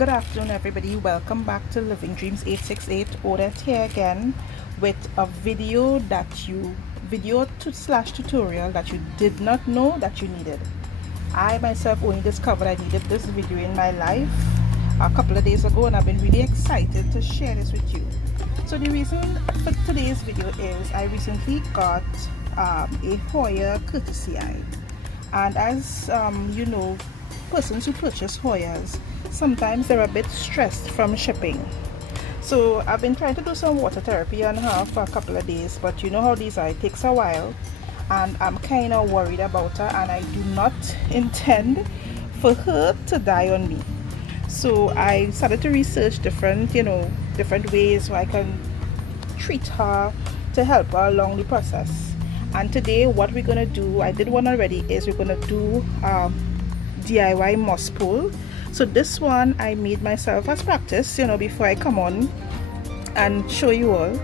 Good afternoon, everybody. Welcome back to Living Dreams 868. Odette here again with a video to slash tutorial that you did not know that you needed. I myself only discovered I needed this video in my life a couple of days ago, and I've been really excited to share this with you. So the reason for today's video is I recently got a Hoyer courtesy eye, and as you know, persons who purchase Hoyers, sometimes they're a bit stressed from shipping. So I've been trying to do some water therapy on her for a couple of days, but you know how these are, it takes a while, and I'm kind of worried about her, and I do not intend for her to die on me. So I started to research different ways so I can treat her to help her along the process. And today what we're gonna do, I did one already, is we're gonna do DIY moss pole. So this one I made myself as practice, before I come on and show you all.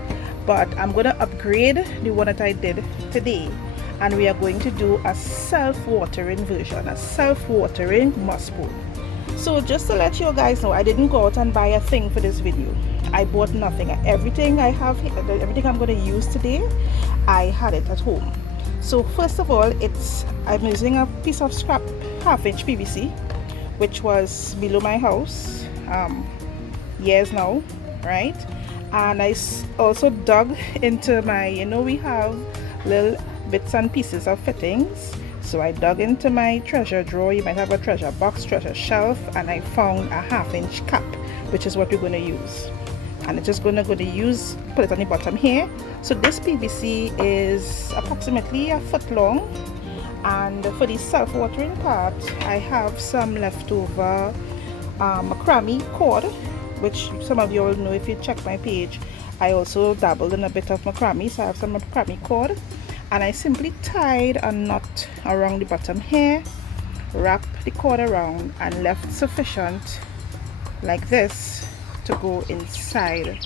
But I'm gonna upgrade the one that I did today, and we are going to do a self-watering version, a self-watering moss pole. So just to let you guys know, I didn't go out and buy a thing for this video. I bought nothing. Everything I have, everything I'm going to use today, I had it at home. So first of all, I'm using a piece of scrap half-inch PVC, which was below my house years now, right? And I also dug into my, we have little bits and pieces of fittings. So I dug into my treasure drawer. You might have a treasure box, treasure shelf, and I found a half-inch cap, which is what we're going to use. And it's just going to put it on the bottom here. So this PVC is approximately a foot long, and for the self-watering part, I have some leftover macrame cord, which some of you all know if you check my page. I also dabbled in a bit of macrame, so I have some macrame cord, and I simply tied a knot around the bottom here, wrapped the cord around, and left sufficient like this to go inside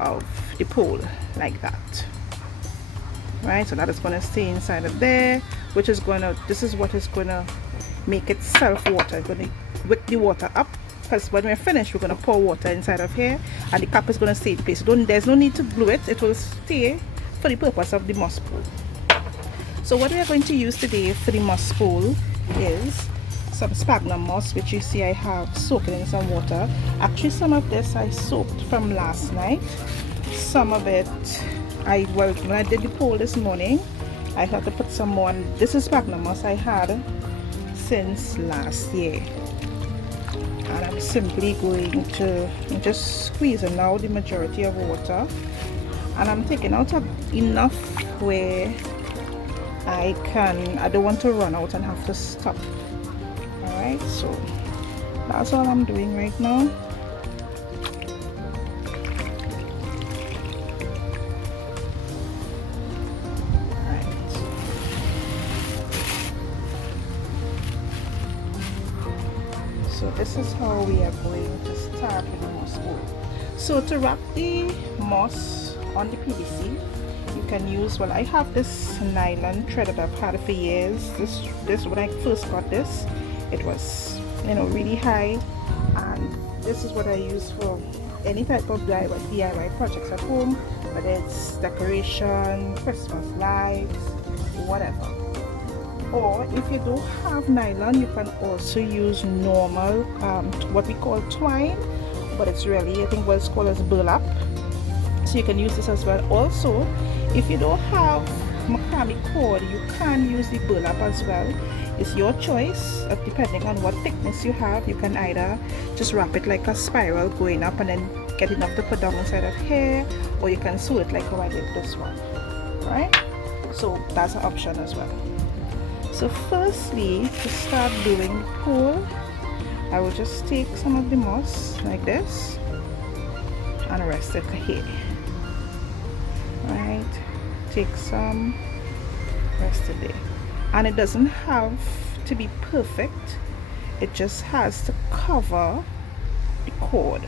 of the pole like that. Right, so that is going to stay inside of there, this is what is going to make it self-water. It's going to wick the water up, because when we're finished, we're going to pour water inside of here, and the cap is going to stay in place. So there's no need to glue it. It will stay for the purpose of the moss pole. So what we are going to use today for the moss pole is some sphagnum moss, which you see I have soaking in some water. Actually, some of this I soaked from last night. Some of it when I did the pole this morning, I had to put some more. And this is sphagnum moss I had since last year, and I'm simply going to just squeezing out the majority of water, and I'm taking out enough where I don't want to run out and have to stop. Alright, so that's all I'm doing right now. So this is how we are going to start with the moss pole. So to wrap the moss on the PVC, you can use, I have this nylon thread that I've had for years. This when I first got this, it was really high, and this is what I use for any type of DIY projects at home, whether it's decoration, Christmas lights, whatever. Or if you don't have nylon, you can also use normal what we call twine, but it's really, I think, what's called as burlap. So you can use this as well. Also, if you don't have macrame cord, you can use the burlap as well. It's your choice, depending on what thickness you have. You can either just wrap it like a spiral going up and then get enough to put down inside of here, or you can sew it like how I did this one, right? So that's an option as well. So firstly, to start doing the pole, I will just take some of the moss like this and rest it here. Right, take some, rest it there. And it doesn't have to be perfect, it just has to cover the cord.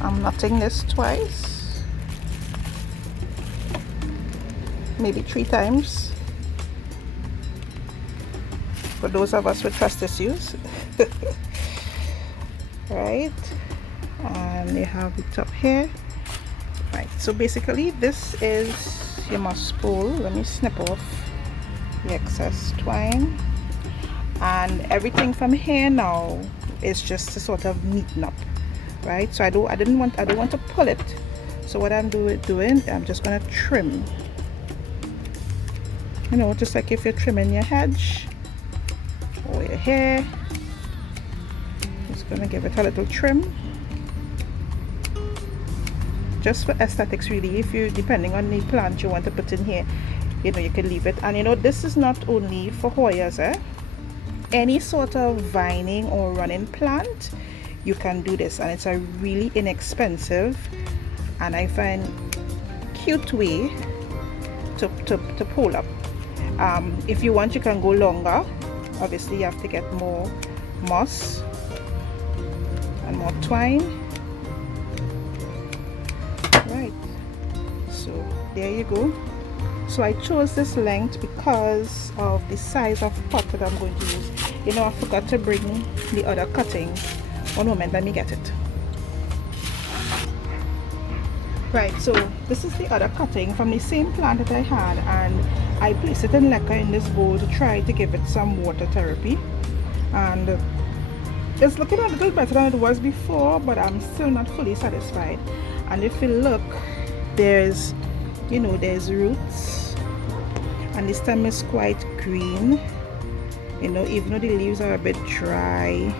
I'm knotting this twice, maybe 3 times for those of us with trust issues. Right, and you have it up here. Right, so basically this is, you must pull. Let me snip off the excess twine, and everything from here now is just to sort of neaten up, right? So I don't want to pull it. So what I'm doing, I'm just gonna trim, you know, just like if you're trimming your hedge or your hair. Just gonna give it a little trim, just for aesthetics really. If you, depending on the plant you want to put in here, you know, you can leave it. And you know, this is not only for Hoyas, any sort of vining or running plant, you can do this, and it's a really inexpensive and I find cute way to pull up. If you want, you can go longer. Obviously you have to get more moss and more twine. Right, so there you go. So I chose this length because of the size of pot that I'm going to use. You know, I forgot to bring the other cutting. One moment, let me get it. Right, so this is the other cutting from the same plant that I had, and I placed it in lacquer in this bowl to try to give it some water therapy. And it's looking a little better than it was before, but I'm still not fully satisfied. And if you look, there's, you know, there's roots, and the stem is quite green, you know, even though the leaves are a bit dry.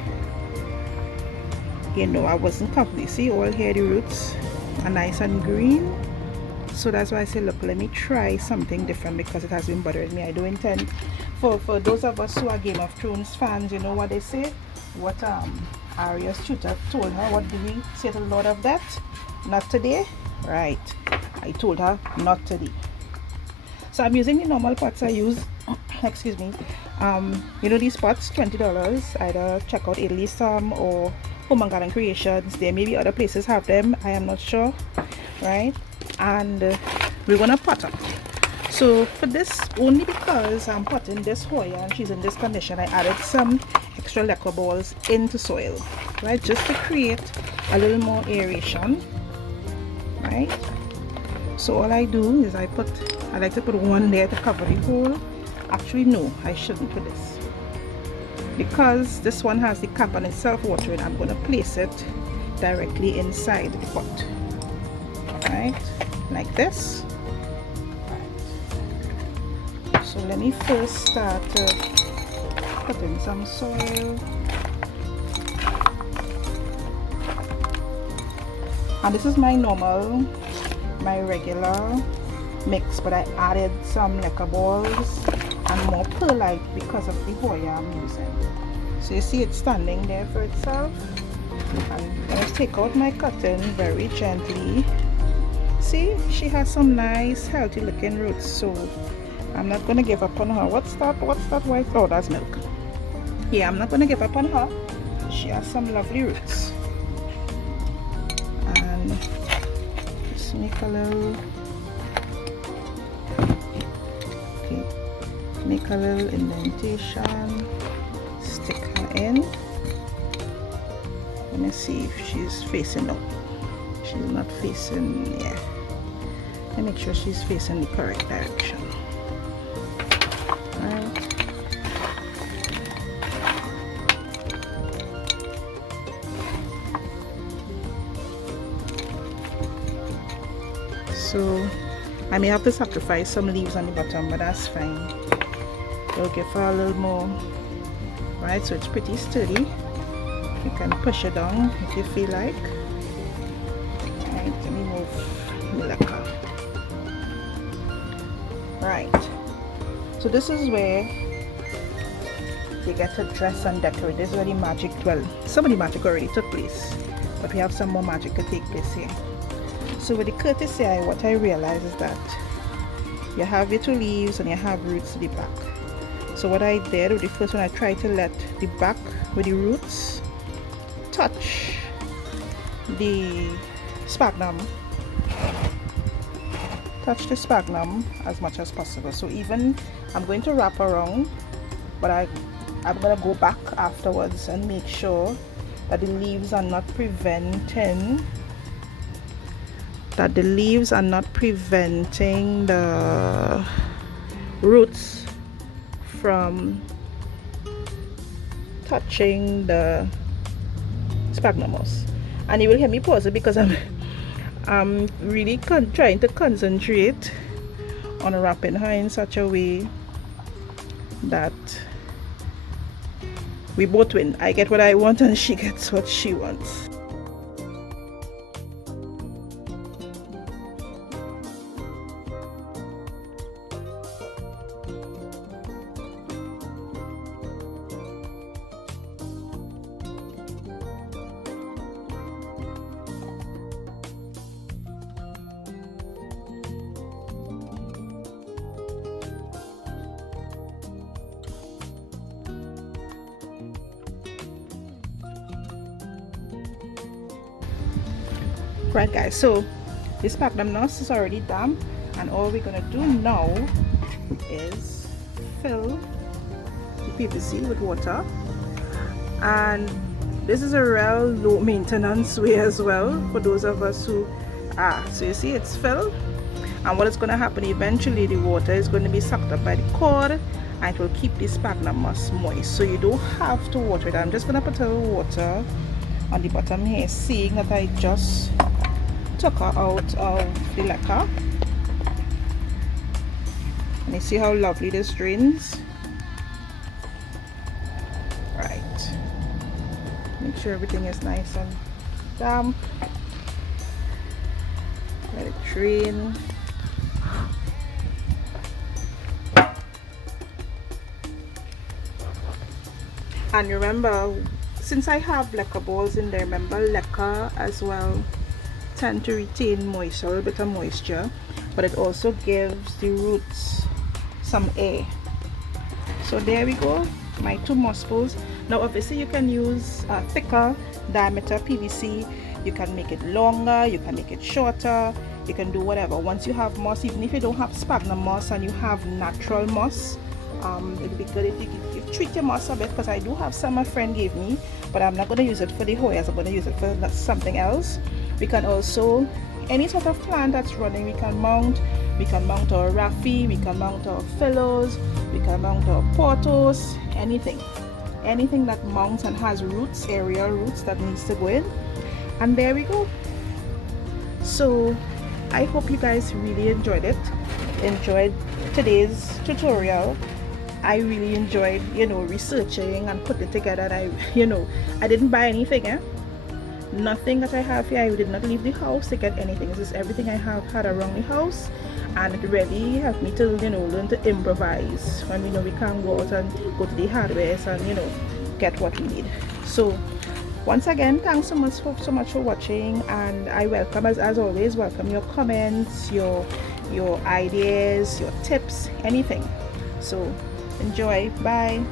You know, I wasn't completely, see all here the roots are nice and green. So that's why I say, look, let me try something different, because it has been bothering me. I do intend, for those of us who are Game of Thrones fans, you know what they say, what Arya's tutor told her. What did he say to the Lord of Death? Not today. Right, I told her not today. So I'm using the normal pots I use. Excuse me. You know, these pots, $20. Either check out Italy Some or Home and Garden Creations. There may be other places have them, I am not sure. Right, and we're gonna pot up. So for this, only because I'm potting this Hoya and she's in this condition, I added some extra lacquer balls into soil, right, just to create a little more aeration. Right, so all I do is I like to put one there to cover the hole. Actually no, I shouldn't put this, because this one has the cap and it's self-watering. I'm going to place it directly inside the pot, right, like this. So let me first start putting some soil. And this is my normal, my regular mix, but I added some lacquer balls and more perlite because of the Hoya I'm using. So you see it standing there for itself. And I'm going to take out my cotton very gently. See, she has some nice healthy looking roots, so I'm not going to give up on her. What's that white? Oh, that's milk. Yeah, I'm not going to give up on her. She has some lovely roots. And just make a little, okay, make a little indentation, stick her in. Let me see if she's facing up. She's not facing, yeah. Let me make sure she's facing the correct direction. Alright. So I may have to sacrifice some leaves on the bottom, but that's fine. It'll give her a little more, right? So it's pretty sturdy. You can push it down if you feel like. Right, let me move the lacquer. Right, so this is where you get to dress and decorate. This is where the magic, well, some of the magic already took place, but we have some more magic to take place here. So with the courtesy eye, what I realized is that you have your two leaves and you have roots to the back. So what I did with the first one, I tried to let the back with the roots touch the sphagnum, touch the sphagnum as much as possible. So even I'm going to wrap around, but I'm going to go back afterwards and make sure that the leaves are not preventing the roots from touching the sphagnum moss. And you will hear me pause it because I'm really trying to concentrate on wrapping her in such a way that we both win. I get what I want and she gets what she wants. Right guys, so this sphagnum moss is already damp, and all we're gonna do now is fill the PVC with water. And this is a real low maintenance way as well for those of us who so you see it's filled, and what is going to happen eventually, the water is going to be sucked up by the cord and it will keep the sphagnum moss moist, so you don't have to water it. I'm just going to put a little water on the bottom here, seeing that I just took her out of the lacquer, and you see how lovely this drains. Right, make sure everything is nice and damp. Let it drain. And remember, since I have lacquer balls in there, remember lacquer as well tend to retain moisture, a little bit of moisture, but it also gives the roots some air. So there we go, my 2 moss poles. Now obviously you can use a thicker diameter PVC, you can make it longer, you can make it shorter, you can do whatever. Once you have moss, even if you don't have sphagnum moss and you have natural moss, it'd be good if you treat your moss a bit, because I do have some my friend gave me, but I'm not going to use it for the Hoyas, I'm going to use it for something else. We can also, any sort of plant that's running, we can mount our raffy, we can mount our phyllos, we can mount our pothos, anything that mounts and has roots, aerial roots that needs to go in. And there we go. So I hope you guys really enjoyed today's tutorial. I really enjoyed, researching and putting it together. And I didn't buy anything, nothing that I have here. I did not leave the house to get anything. This is everything I have had around the house, and it really helped me to learn to improvise when we can't go out and go to the hardware and get what we need. So once again, thanks so much for watching, and I welcome, as always, welcome your comments, your ideas, your tips, anything. So enjoy. Bye.